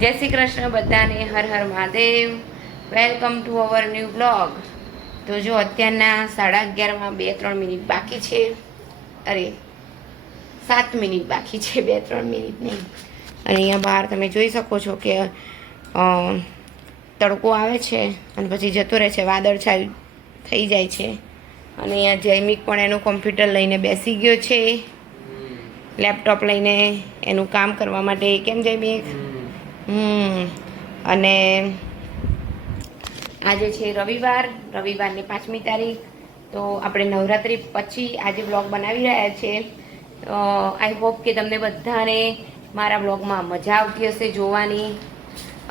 જય શ્રી કૃષ્ણ બધાને, Har Har Mahadev. Welcome to our new blog. તો જો અત્યારના 11:30 2-3 મિનિટ બાકી છે. અરે 7 મિનિટ બાકી છે, 2-3 મિનિટ નહીં. અને અહીંયા બહાર તમે જોઈ શકો છો કે તડકો આવે છે અને પછી જતો રહે છે, વાદળછાયું થઈ જાય છે. અને અહીંયા જૈમિક પણ એનું કોમ્પ્યુટર લઈને બેસી ગયો છે, લેપટોપ લઈને એનું કામ કરવા માટે. કેમ જૈમિક? અને આજે છે રવિવારની 5મી તારીખ. તો આપણે નવરાત્રિ પછી આજે બ્લોગ બનાવી રહ્યા છીએ. આઈ હોપ કે તમને બધાને મારા બ્લોગમાં મજા આવતી હશે જોવાની.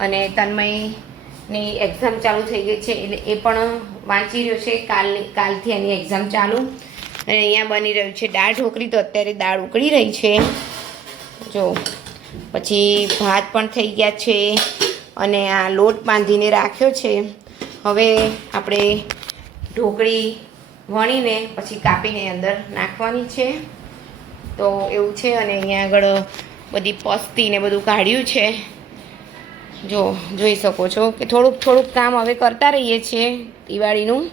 અને તન્મયની એક્ઝામ ચાલુ થઈ ગઈ છે એટલે એ પણ વાંચી રહ્યો છે. કાલથી એની એક્ઝામ ચાલુ. અને અહીંયા બની રહ્યું છે દાળ ઢોકળી. તો અત્યારે દાળ ઉકળી રહી છે જો. પછી ભાત પણ થઈ ગયા છે અને આ લોટ બાંધીને રાખ્યો છે. હવે આપણે ઢોકળી વણીને પછી કાપીને અંદર નાખવાની છે. તો એવું છે. અને અહીંયા આગળ બધી પસ્તી ને બધું કાઢ્યું છે. જો જોઈ શકો છો કે થોડુંક કામ હવે કરતા રહીએ છીએ દિવાળીનું.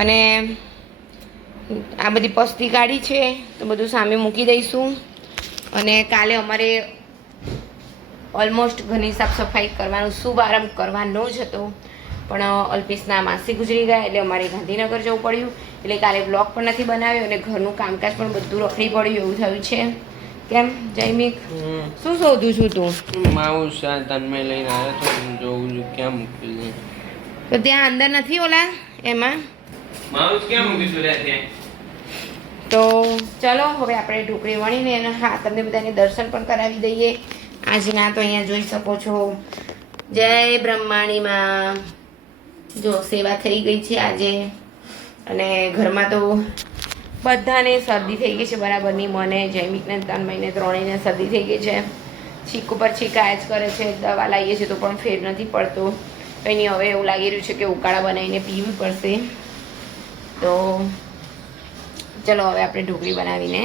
અને આ બધી પસ્તી કાઢી છે તો બધું સામે મૂકી દઈશું. અને કાલે અમારે ઓલમોસ્ટ ઘરની સાફ સફાઈ કરવાનો શુભારંભ કરવાનો જ હતો, પણ અલ્પેશના માસી ગુજરી ગયા એટલે અમારે ગાંધીનગર જવું પડ્યું. એટલે કાલે બ્લોગ પણ નથી બનાવ્યો અને ઘરનું કામકાજ પણ બધું રખડી પડ્યું એવું થયું છે. કેમ જૈમિક, શું શોધું છું તું? માઉસ તન્મય લઈને આવ્યો તો જોઉં છું ક્યાં મૂક્યું છે. તો ત્યાં અંદર નથી ઓલા એમાં માઉસ ક્યાં મૂક્યું છે ત્યાં? તો ચલો હવે આપણે ઢોકળી વણીને હા તમને બધાને દર્શન પણ કરાવી દઈએ આજના. તો અહીંયા જોઈ શકો છો જય બ્રહ્માણીમાં. જો સેવા થઈ ગઈ છે આજે. અને ઘરમાં તો બધાને શરદી થઈ ગઈ છે બરાબરની. મને, જૈમિકને, તન્મયને ત્રણેયને શરદી થઈ ગઈ છે. છીક ઉપર છીકાયા જ કરે છે. દવા લાવીએ છીએ તો પણ ફેર નથી પડતો. કંઈ નહીં, હવે એવું લાગી રહ્યું છે કે ઉકાળા બનાવીને પીવું પડશે. તો ચલો હવે આપણે ઢોકળી બનાવીને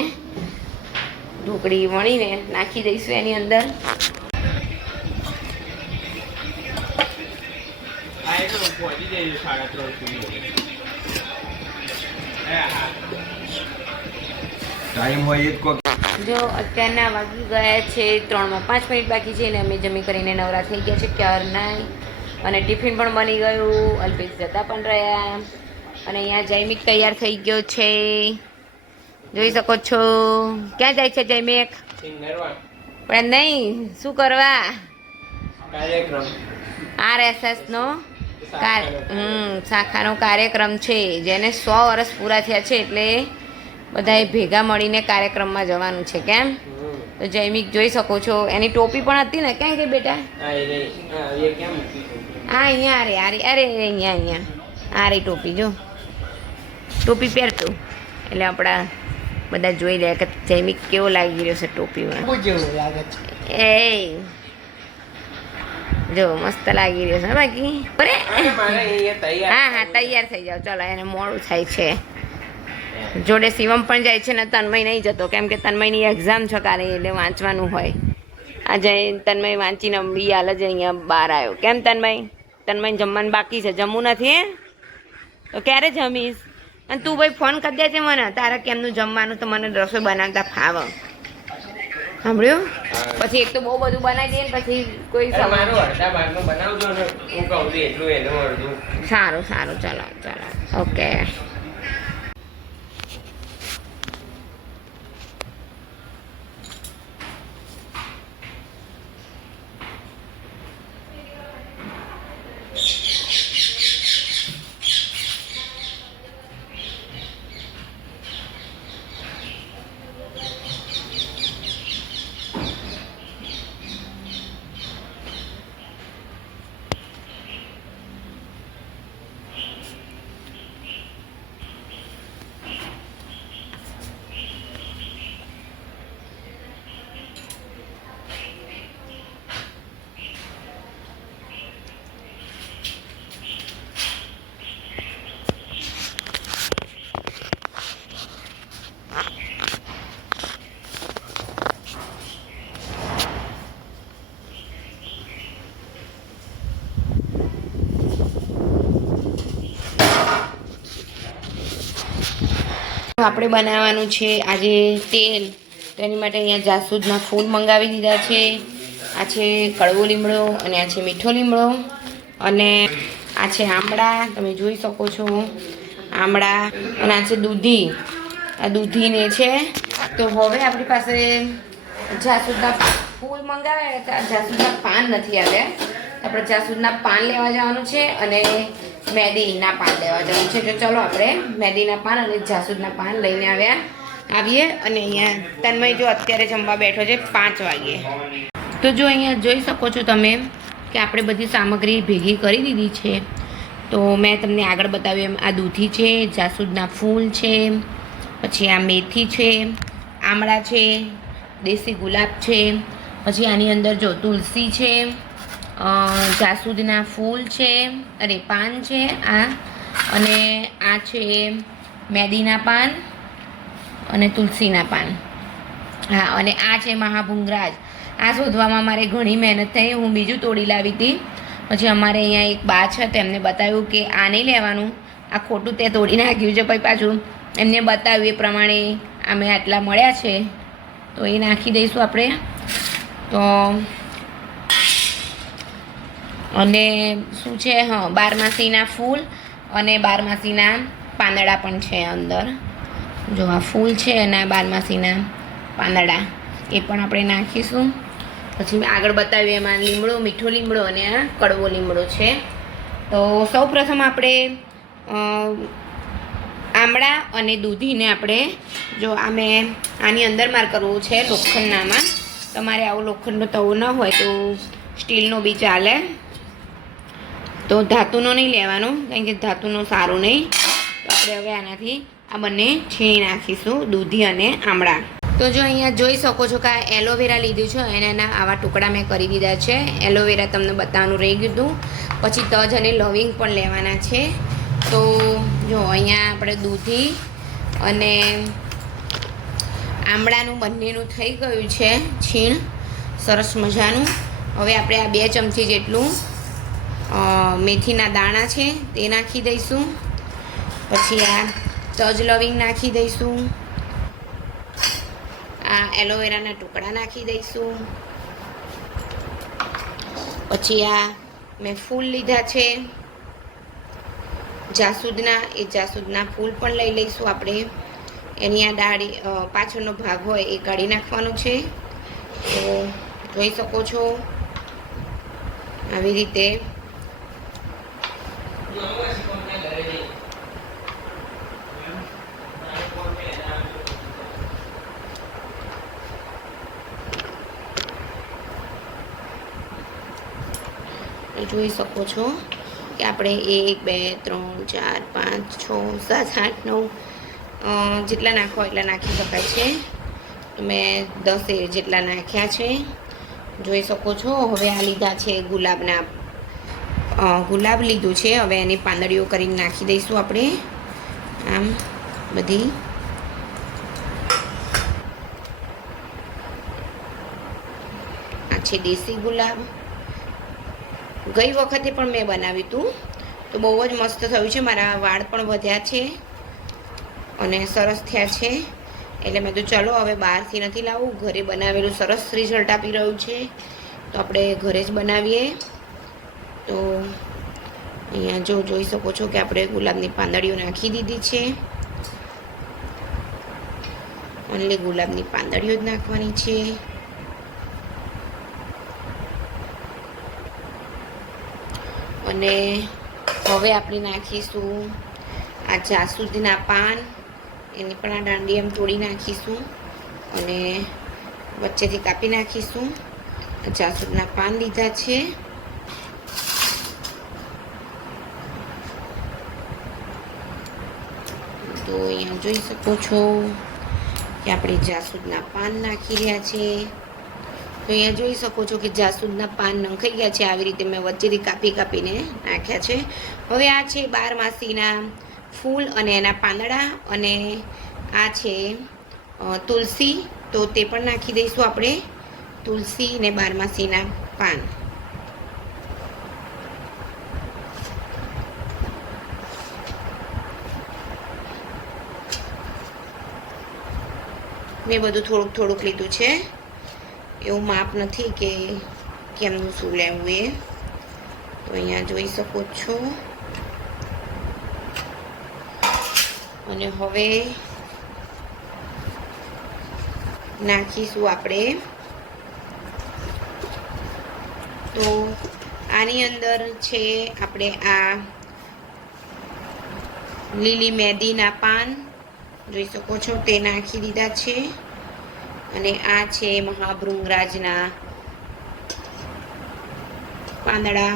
ઢોકળી વણીને નાખી દઈશું એની અંદર. ટાઈમ હોય એક જો અત્યારના વાગી ગયા છે 3 માં 5 મિનિટ બાકી છે. અને અમે જમી કરીને નવરા થઈ ગયા છે ક્યારના. અને ટિફિન પણ બની ગયું, અલ્પેશ જતા પણ રહ્યા. અને અહીંયા જૈમિક તૈયાર થઈ ગયો છે, જોઈ શકો છો. ક્યાં જાય છે જૈમિક? પણ નહીં, શું કરવા? કાર્યક્રમ RSS નો શાખાનો કાર્યક્રમ છે, જેને 100 વર્ષ પૂરા થયા છે એટલે બધાએ ભેગા મળીને કાર્યક્રમમાં જવાનું છે. કેમ? તો જૈમિક જોઈ શકો છો, એની ટોપી પણ હતી ને. ક્યાં ગઈ બેટા? હા અહીંયા અરે અહીંયા આ રે ટોપી. જો ટોપી પહેરતું એટલે આપણા બધા જોઈ લે કે જૈમિક કેવો લાગી રહ્યો છે ટોપીમાં. એ જો મસ્ત લાગી રહ્યો છે બાકી. અરે હા તૈયાર થઈ જાઓ ચલો, એને મોડું થાય છે. જોડે શિવમ પણ જાય છે ને તન્મય નહીં જતો, કેમ કે તન્મયની એક્ઝામ છે કાલે એટલે વાંચવાનું હોય. આજે તન્મય વાંચીને અંબી હાલ જ અહીંયા બહાર આવ્યો. કેમ તન્મય જમવાનું બાકી છે? જમવું નથી? તો ક્યારે જમીશ? અને તું ભાઈ ફોન કરી દેજે મને તારા કેમનું જમવાનું, તો મને રસોઈ બનાવતા ફાવે. સાંભળ્યું? પછી એક તો બહુ બધું બનાવી દે ને પછી કોઈ સારું ચલો ઓકે. આપણે બનાવવાનું છે આજે તેલ, તો એની માટે અહીંયા જાસૂદના ફૂલ મંગાવી દીધા છે. આ છે કડવો લીમડો અને આ છે મીઠો લીમડો અને આ છે આમળા, તમે જોઈ શકો છો આમળા, અને આ છે દૂધી, આ દૂધીને છે. તો હવે આપણી પાસે જાસૂદના ફૂલ મંગાવ્યા હતા, જાસૂદના પાન નથી આવ્યા. આપણે જાસૂદના પાન લેવા જવાનું છે અને મહેંદીના પાન લેવા જવાનું છે. તો ચલો આપણે મહેંદીના પાન અને જાસૂદના પાન લઈને આવીએ. અને અહીંયા તન્મય જો અત્યારે જમવા બેઠો છે 5 વાગ્યે. તો જો અહીંયા જોઈ શકો છો તમે કે આપણે બધી સામગ્રી ભેગી કરી દીધી છે. તો મેં તમને આગળ બતાવ્યું એમ આ દૂધી છે, જાસૂદના ફૂલ છે, પછી આ મેથી છે, આમળા છે, દેશી ગુલાબ છે, પછી આની અંદર જો તુલસી છે, જાસૂદના ફૂલ છે, અરે પાન છે આ, અને આ છે મહેંદીના પાન અને તુલસીના પાન. હા, અને આ છે મહાભૃંગરાજ. આ શોધવામાં મારે ઘણી મહેનત થઈ, હું બીજું તોડી લાવી હતી. પછી અમારે અહીંયા એક બા છે, તેમને બતાવ્યું કે આ નહીં લેવાનું, આ ખોટું તે તોડી નાખ્યું છે. પછી પાછું એમને બતાવ્યું એ પ્રમાણે અમે આટલા મળ્યા છે, તો એ નાખી દઈશું આપણે. તો અને શું છે, હા, બારમાસીના ફૂલ અને બારમાસીના પાંદડા પણ છે અંદર. જો આ ફૂલ છે અને આ બારમાસીના પાંદડા એ પણ આપણે નાખીશું. પછી આગળ બતાવ્યું એમાં લીમડો, મીઠો લીમડો અને આ કડવો લીમડો છે. તો સૌ પ્રથમ આપણે આમળા અને દૂધીને આપણે જો આની અંદર માર કરવું છે લોખંડનામાં. તમારે આવો લોખંડનો તવો ન હોય તો સ્ટીલનો બી ચાલે. તો ધાતુનો નહીં લેવાનો, કારણ કે ધાતુનો સારું નહીં. તો આપણે હવે આનાથી આ બંને છીણી નાખીશું, દૂધી અને આમળા. તો જો અહીંયા જોઈ શકો છો કે આ એલોવેરા લીધું છે, એના આવા ટુકડા મેં કરી દીધા છે. એલોવેરા તમને બતાવવાનું રહી ગયું હતું. પછી તજ અને લવિંગ પણ લેવાના છે. તો જો અહીંયા આપણે દૂધી અને આમળાનું બંનેનું થઈ ગયું છે છીણ સરસ મજાનું. હવે આપણે આ 2 ચમચી જેટલું મેથીના દાણા છે તે નાખી દઈશું. પછી આ તજ લવિંગ નાખી દઈશું. આ એલોવેરાના ટુકડા નાખી દઈશું. પછી આ મેં ફૂલ લીધા છે જાસૂદના, એ જાસૂદના ફૂલ પણ લઈ લઈશું આપણે. એની આ ડાળી પાછળનો ભાગ હોય એ કાઢી નાખવાનો છે. તો જોઈ શકો છો આવી રીતે. જોઈ શકો છો કે આપણે 1 2 3 4 5 6 7 8 9 જેટલા નાખવા એટલા નાખી શકાય છે. મેં 10 જેટલા નાખ્યા છે, જોઈ શકો છો. હવે આ લીધા છે ગુલાબ લીધું છે. હવે એની પાંદડીઓ કરીને નાખી દઈશું આપણે આમ બધી. આ છે દેશી ગુલાબ. ગઈ વખતે પણ મેં બનાવ્યું હતું તો બહુ જ મસ્ત થયું છે. મારા વાળ પણ વધ્યા છે અને સરસ થયા છે. એટલે મેં તો ચાલો હવે બહારથી નથી લાવવું, ઘરે બનાવેલું સરસ રિઝલ્ટ આપી રહ્યું છે, તો આપણે ઘરે જ બનાવીએ. તો અહીંયા જોઈ શકો છો કે આપણે ગુલાબની પાંદડીઓ નાખી દીધી છે. ઓનલી ગુલાબની પાંદડીઓ જ નાખવાની છે. અને હવે આપણે નાખીશું આ જાસૂદના પાન, એની પણ આ દાંડી એમ તોડી નાખીશું અને વચ્ચેથી કાપી નાખીશું. જાસૂદના પાન લીધા છે. તો અહીંયા જોઈ શકો છો કે આપણે જાસૂદના પાન નાખી રહ્યા છે. તો અહીંયા જોઈ શકો છો કે જાસૂદના પાન નંખાઈ ગયા છે. આવી રીતે મેં વચ્ચેથી કાપીને નાખ્યા છે. હવે આ છે બારમાસીના ફૂલ અને એના પાંદડા, અને આ છે તુલસી, તો તે પણ નાખી દઈશું આપણે. તુલસી ને બારમાસીના પાન. મેં બધું થોડુંક થોડુંક લીધું છે, એવું માપ નથી કે કેમનું શું લેવું એ. તો અહીંયા જોઈ શકો છો. અને હવે નાખીશું આપણે. તો આની અંદર છે આપણે આ લીલી મહેંદીના પાન જોઈ શકો છો, તે નાખી દીધા છે. અને આ છે મહાભૃંગરાજના પાંદડા,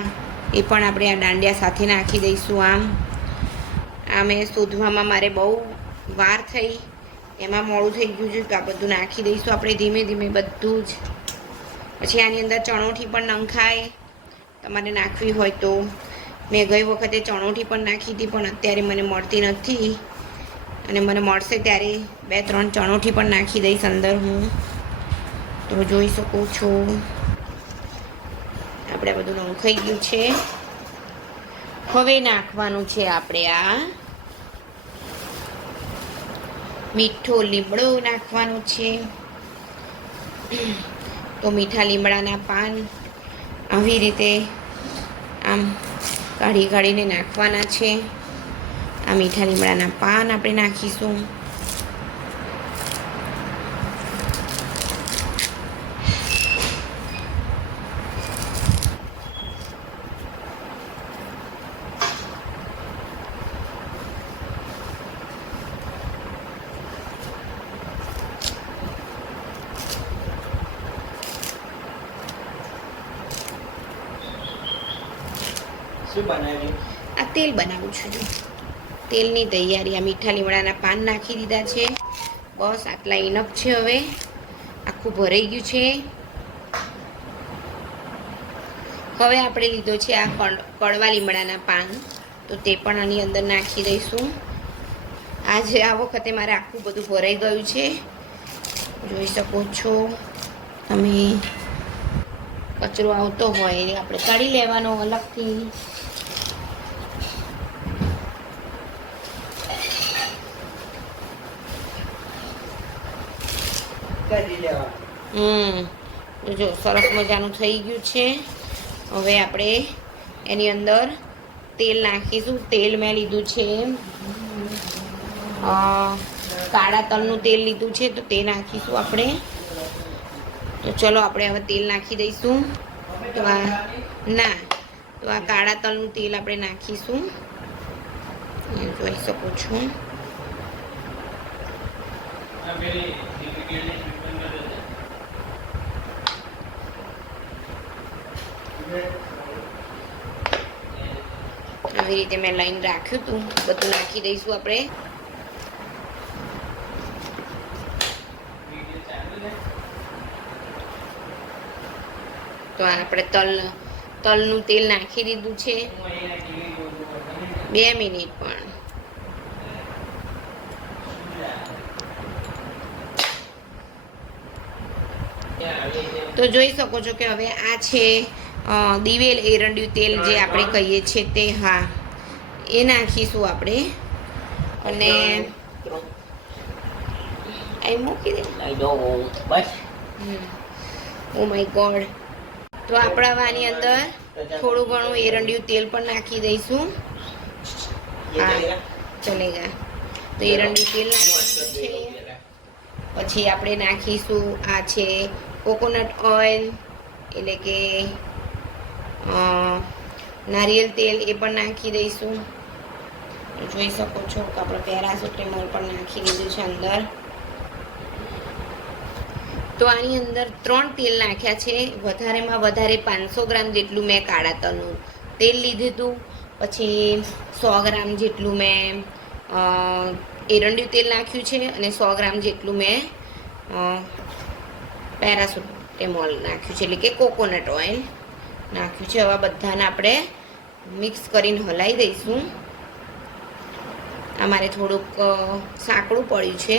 એ પણ આપણે આ દાંડિયા સાથે નાખી દઈશું. આ મેં શોધવામાં મારે બહુ વાર થઈ, એમાં મોડું થઈ ગયું છે, તો આ બધું નાખી દઈશું આપણે ધીમે ધીમે બધું જ. પછી આની અંદર ચણોઠી પણ નંખાય, તમારે નાખવી હોય તો. મેં ગઈ વખતે ચણોઠી પણ નાખી હતી, પણ અત્યારે મને મળતી નથી, અને મને મળશે ત્યારે 2-3 ચણોઠી પણ નાખી દઈશ અંદર હું. તો જોઈ શકો છો આપણે આ બધું નંખાઈ ગયું છે. હવે નાખવાનું છે આપણે આ મીઠો લીમડો નાખવાનો છે. તો મીઠા લીમડાના પાન આવી રીતે આમ કાઢી કાઢીને નાખવાના છે. આ મીઠા લીમડાના પાન આપણે નાખીશું. આ તેલ બનાવું છું. તેલની તૈયારી. આ મીઠા લીમડાના પાન નાખી દીધા છે. બસ આટલા ઇનફ છે. હવે આખું ભરાઈ ગયું છે. હવે આપણે લીધો છે આ કડવા લીમડાના પાન, તો તે પણ આની અંદર નાખી દઈશું. આજે આ વખતે મારે આખું બધું ભરાઈ ગયું છે, જોઈ શકો છો તમે. કચરો આવતો હોય એ આપણે કાઢી લેવાનો અલગથી. જો સરસ મજાનું થઈ ગયું છે. હવે આપણે એની અંદર તેલ નાખીશું. તેલ મેં લીધું છે કાળા તલનું તેલ લીધું છે, તો તે નાખીશું આપણે. તો ચલો આપણે હવે તેલ નાખી દઈશું. તો આ કાળા તલનું તેલ આપણે નાખીશું. જોઈ શકો છો. આવી રીતે મેં લાઈન રાખ્યું હતું. બધું નાખી દઈશું આપણે. તો આપણે તલનું તેલ નાખી દીધું છે. 2 મિનિટ પણ. તો જોઈ શકો છો કે હવે આ છે દિવેલ એરંડિયું તેલ જે આપણે કહીએ છીએ તે. હા, એ નાખીશું આપણે. અને મૂકી દે. Oh my God. તો આપણે આની અંદર થોડું ઘણું એરંડિયું તેલ પણ નાખી દઈશું. હા, ચલેગા. તો એરંડિયું તેલ નાખીશું છે. પછી આપણે નાખીશું આ છે કોકોનટ ઓઇલ, એટલે કે નારિયેળ તેલ, એ પણ નાખી દઈશું. જોઈ શકો છો કે આપણે પેરાસુટેમોલ પણ નાખી દીધું છે અંદર. તો આની અંદર 3 તેલ નાખ્યા છે. વધારેમાં વધારે 500 ગ્રામ જેટલું મેં કાળા તલનું તેલ લીધું હતું. પછી 100 ગ્રામ જેટલું મેં એરંડિયું તેલ નાખ્યું છે, અને 100 ગ્રામ જેટલું મેં પેરાસુટેમોલ નાખ્યું છે, એટલે કે કોકોનટ ઓઇલ નાખ્યું છે. હવે બધાને આપણે મિક્સ કરીને હલાવી દઈશું. અમારે થોડુંક સાંકડું પડ્યું છે,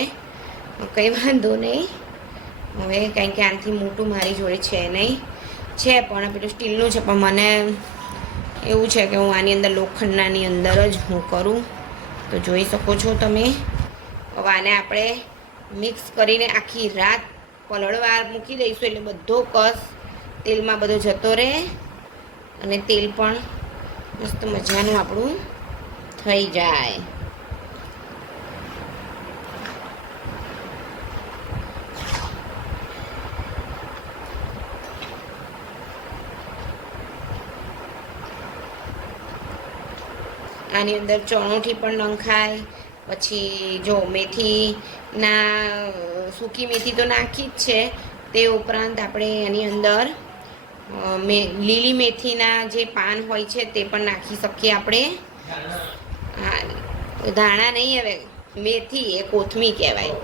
કંઈ વાંધો નહીં. હવે કારણ કે આનાથી મોટું મારી જોડે છે નહીં, છે પણ પેલું સ્ટીલનું છે, પણ મને એવું છે કે હું આની અંદર લોખંડનાની અંદર જ હું કરું. તો જોઈ શકો છો તમે. હવે આને આપણે મિક્સ કરીને આખી રાત પલળવા મૂકી દઈશું એટલે બધો કસ તેલમાં બધો જતો રહે અને તેલ પણ મસ્ત મજાનું આપણું થઈ જાય. આની અંદર ચણોઠી પણ નંખાય. પછી જો મેથીના સૂકી મેથી તો નાખી જ છે, તે ઉપરાંત આપણે એની અંદર લીલી મેથીના જે પાન હોય છે તે પણ નાખી શકીએ આપણે. હા, ધાણા નહીં, હવે મેથી, એ કોથમી કહેવાય.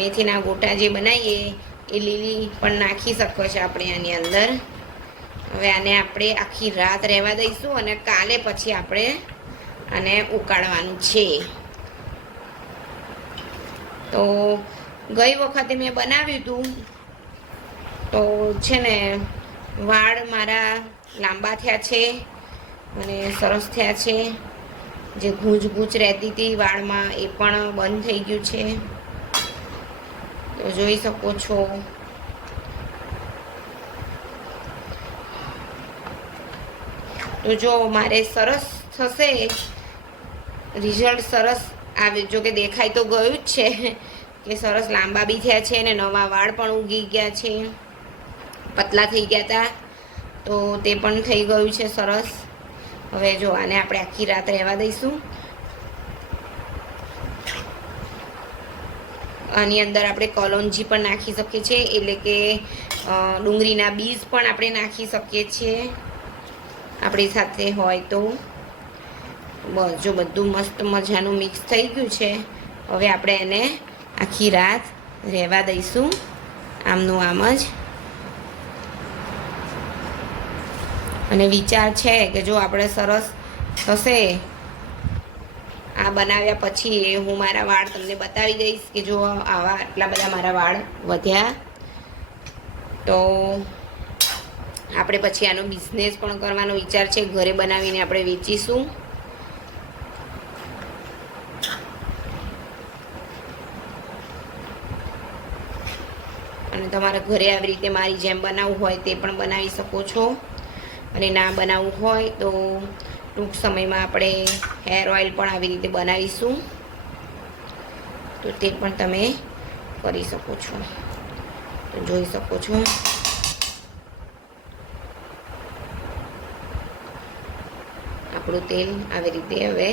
મેથીના ગોટા જે બનાવીએ એ લીલી પણ નાખી શકો છો આપણે આની અંદર. હવે આને આપણે આખી રાત રહેવા દઈશું અને કાલે પછી આપણે આને ઉકાળવાનું છે. તો ગઈ વખતે મેં બનાવ્યું હતું તો છે ને વાળ મારા લાંબા થયા છે અને સરસ થયા છે. જે ગૂંચ ગૂંચ રહેતી હતી વાળમાં એ પણ બંધ થઈ ગયું છે. તો જોઈ શકો છો. તો જો મારે સરસ થશે, રિઝલ્ટ સરસ આવે. જો કે દેખાય તો ગયું જ છે કે સરસ લાંબા બી થયા છે અને નવા વાળ પણ ઉગી ગયા છે. પતલા થઈ ગયા હતા તો તે પણ થઈ ગયું છે સરસ. હવે જો આને આપણે આખી રાત રહેવા દઈશું. આની અંદર આપણે કોલોંજી પણ નાખી શકીએ છીએ, એટલે કે ડુંગળીના બીજ પણ આપણે નાખી શકીએ છીએ આપણી સાથે હોય તો. બસ જો બધું મસ્ત મજાનું મિક્સ થઈ ગયું છે. હવે આપણે એને આખી રાત રહેવા દઈશું આમનું આમ જ. અને વિચાર છે કે જો આપણે સરસ થશે આ બનાવ્યા પછી, હું મારા વાળ તમને બતાવી દઈશ કે જો આવા આટલા બધા મારા વાળ વધ્યા. તો આપણે પછી આનો બિઝનેસ પણ કરવાનો વિચાર છે. ઘરે બનાવીને આપણે વેચીશું. અને તમારા ઘરે આવી રીતે મારી જેમ બનાવવું હોય તે પણ બનાવી શકો છો. અને ના બનાવવું હોય તો ટૂંક સમયમાં આપણે હેર ઓઇલ પણ આવી રીતે બનાવીશું, તો તે પણ તમે કરી શકો છો. તો જોઈ શકો છો. આપણું તેલ આવી રીતે હવે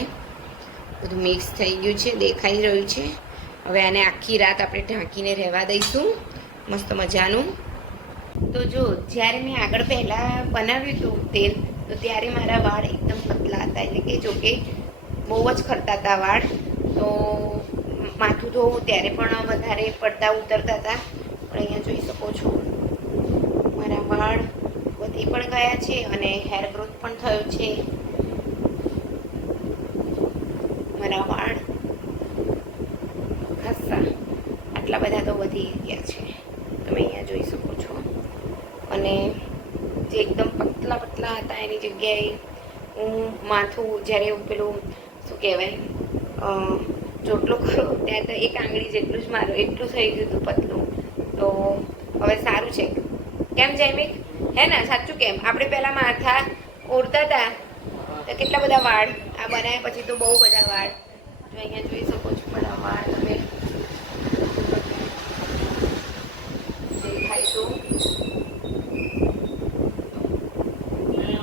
બધું મિક્સ થઈ ગયું છે, દેખાઈ રહ્યું છે. હવે આને આખી રાત આપણે ઢાંકીને રહેવા દઈશું મસ્ત મજાનું. તો જો જ્યારે મેં આગળ પહેલાં બનાવ્યું હતું તેલ, તો ત્યારે મારા વાળ એકદમ પતલા હતા, એટલે કે જો કે બહુ જ ખરતા હતા વાળ. તો માથું ધોવું ત્યારે પણ વધારે પડતા ઉતરતા હતા. પણ અહીંયા જોઈ શકો છો મારા વાળ વધી પણ ગયા છે અને હેર ગ્રોથ પણ થયો છે. મારા વાળ ખાસા આટલા બધા તો વધી ગયા છે, તમે અહીંયા જોઈ શકો છો. અને જે એકદમ પતલા પતલા હતા એની જગ્યાએ હું માથું જ્યારે પેલું શું કહેવાય ચોટલો કરો ત્યાં તો એક આંગળી જેટલું જ મારું એટલું થઈ ગયું હતું પતલું. તો હવે સારું છે. કેમ જયમિક? હે ને સાચું કેમ? આપણે પહેલાં માથા ઓળતા હતા તો કેટલા બધા વાળ, આ બનાવ્યા પછી તો બહુ બધા વાળ. જો અહીંયા જોઈ શકો છો બધા વાળ તમે દેખાય તો.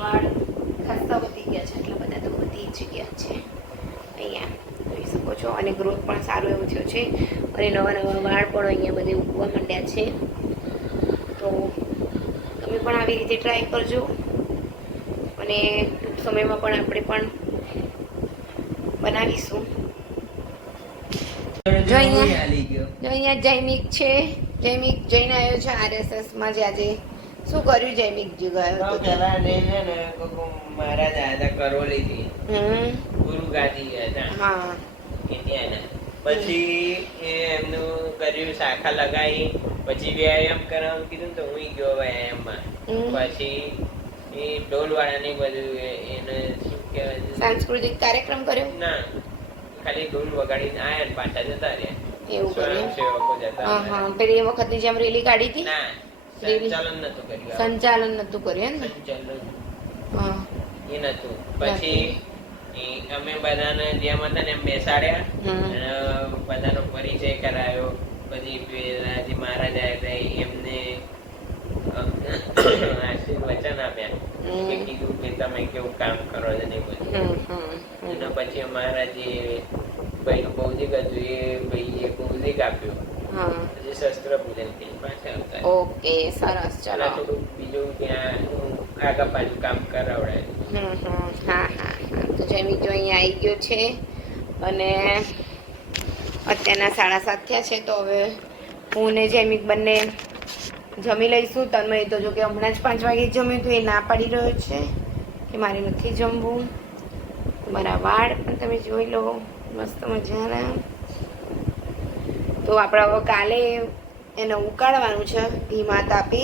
વાળ ખાસા વધી ગયા છે, એટલા બધા તો વધી જ ગયા છે. અહીંયા જોઈ શકો છો. અને ગ્રોથ પણ સારો એવો થયો છે અને નવા નવા વાળ પણ અહીંયા બધે ઉગવા માંડ્યા છે. તો તમે પણ આવી રીતે ટ્રાય કરજો અને ટૂંક સમયમાં પણ આપણે પણ બનાવીશું. જો અહીંયા જૈમિક છે. જૈમિક જઈને આવ્યો છે RSSમાં. જે આજે શું કર્યું જૈમિક જી ગયો તો મારા દાદા કરોલી થી ગુરુ ગાદી ગયા હતા. હા, ઇન્ડિયાના. પછી એમનું કર્યું, શાખા લગાવી, પછી વ્યાયામ કરવાનું કીધું તો હું ગયો વ્યાયામમાં. પછી એ ઢોલ વાળાને બધું એને શું કહેવાય, સાંસ્કૃતિક કાર્યક્રમ કર્યો. ના, ખાલી ઢોલ વગાડીને આયા ને પાછા જતા રહ્યા. એવું કર્યું? સ્વયંસેવકો જતા હા હતા. હા, પેલી એ વખતની જેમ રેલી કાઢી હતી? ના, રેલી? સંચાલન નતું કર્યું. સંચાલન નતું કર્યું એમ ને? સંચાલન હા એ નતું. પછી અમે બધાને જેમ હતા ને એમ બેસાડ્યા અને બધાનો પરિચય કરાયો. પછી પેલા જે મહારાજા હતા એમને વચન આપ્યા કે કીધું કે તમે કેવું કામ કરો છો ને એ બધું. એના પછી મહારાજે ભાઈનું બૌદ્ધિક હતું એ ભાઈએ બૌદ્ધિક આપ્યું. પછી શસ્ત્ર પૂજન કરી પાછા આવતા. ઓકે, સરસ. ચલો. થોડું બીજું ત્યાં આગળ પાછું કામ કરાવડાય. હા હા, તો જૈમિક જો અહીંયા આવી ગયો છે અને અત્યારના 7:30 થયા છે. તો હવે હું ને જૈમિક બંને જમી લઈશું. તન્મય તો જો કે હમણાં જ 5 વાગે જમ્યું તો એ ના પાડી રહ્યો છે કે મારે નથી જમવું. મારા વાળ પણ તમે જોઈ લો, મસ્ત મજાના. તો આપણે હવે કાલે એને ઉકાળવાનું છે ધીમા તાપે.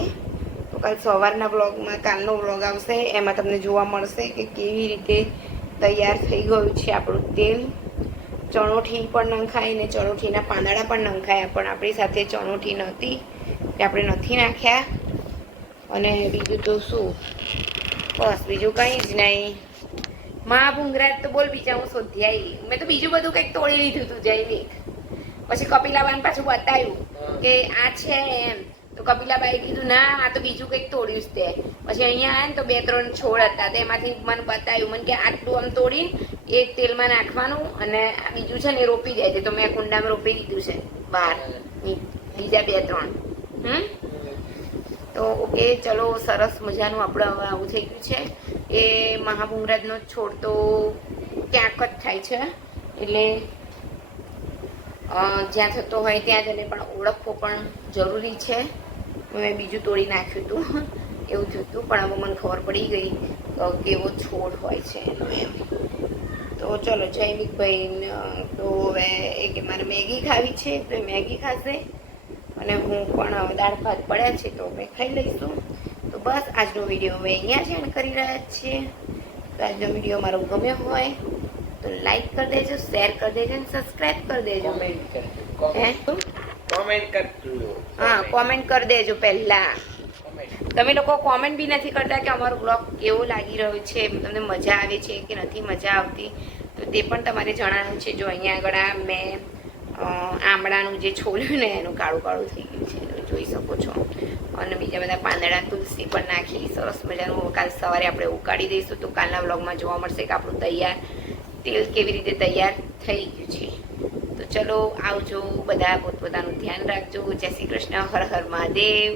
તો કાલ સવારના બ્લોગમાં કાલનો બ્લોગ આવશે, એમાં તમને જોવા મળશે કે કેવી રીતે તૈયાર થઈ ગયું છે આપણું તેલ. ચણોઠી પણ નંખાય ને ચણોઠીના પાંદડા પણ નંખાયા, પણ આપણી સાથે ચણોઠી નહોતી કે આપણે નથી નાખ્યા. અને બીજું તો શું, બસ બીજું કંઈ જ નહીં. મહાભૂંગરાજ તો બોલ, બીજા હું શોધી આવી. મેં તો બીજું બધું કંઈક તોડી લીધું હતું જૈવિક. પછી કપિલાબાને પાછું બતાવ્યું કે આ છે એમ. તો કપિલાબાઈ કીધું ના, આ તો બીજું કંઈક તોડ્યું જ તે. પછી અહીંયા આવ્યા ને તો 2-3 છોડ હતા, તેમાંથી મને બતાવ્યું. મને કે આટલું આમ તોડીને એક તેલમાં નાખવાનું અને આ બીજું છે ને એ રોપી જાય છે. તો મેં કુંડામાં રોપી દીધું છે બહાર, બીજા 2-3. તો ઓકે, ચલો, સરસ મજાનું આપણે હવે આવું થઈ ગયું છે. એ મહાભૂંગરાજનો છોડ તો ક્યાંક જ થાય છે, એટલે જ્યાં થતો હોય ત્યાં જ એને પણ ઓળખવો પણ જરૂરી છે. મેં બીજું તોડી નાખ્યું હતું એવું થયું હતું, પણ હવે મને ખબર પડી ગઈ કેવો છોડ હોય છે એનો એમ. તો ચલો, જૈમિકભાઈ તો હવે એ કે મારે મેગી ખાવી છે તો એ મેગી ખાશે અને હું પણ હવે દાળ ભાત પડ્યા છે તો અમે ખાઈ લઈશું. તો બસ આજનો વિડીયો હવે અહીંયા જ એન્ડ કરી રહ્યા છીએ. તો આજનો વિડીયો મારો ગમ્યો હોય તો લાઈક કરી દેજો, શેર કરી દેજો અને સબસ્ક્રાઇબ કરી દેજો. કોમેન્ટ કરજો. હા, કોમેન્ટ કરી દેજો પહેલા. તમે લોકો કોમેન્ટ બી નથી કરતા કે અમારો બ્લોગ કેવો લાગી રહ્યો છે, તમને મજા આવે છે કે નથી મજા આવતી, તો તે પણ તમારે જણાવવાનું છે. જો અહીંયા આગળ આ મેં આમળાનું જે છોલ્યું ને એનું કાળું કાળું થઈ ગયું છે, તમે જોઈ શકો છો. અને બીજા બધા પાંદડા તુલસી પણ નાખી સરસ મજાનું. કાલ સવારે આપણે ઉકાળી દઈશું તો કાલના વ્લોગમાં જોવા મળશે કે આપણું તૈયાર તેલ કેવી રીતે તૈયાર થઈ ગયું છે. તો ચલો, આવજો બધા, પોતપોતાનું ધ્યાન રાખજો. જય શ્રી કૃષ્ણ, હર હર મહાદેવ.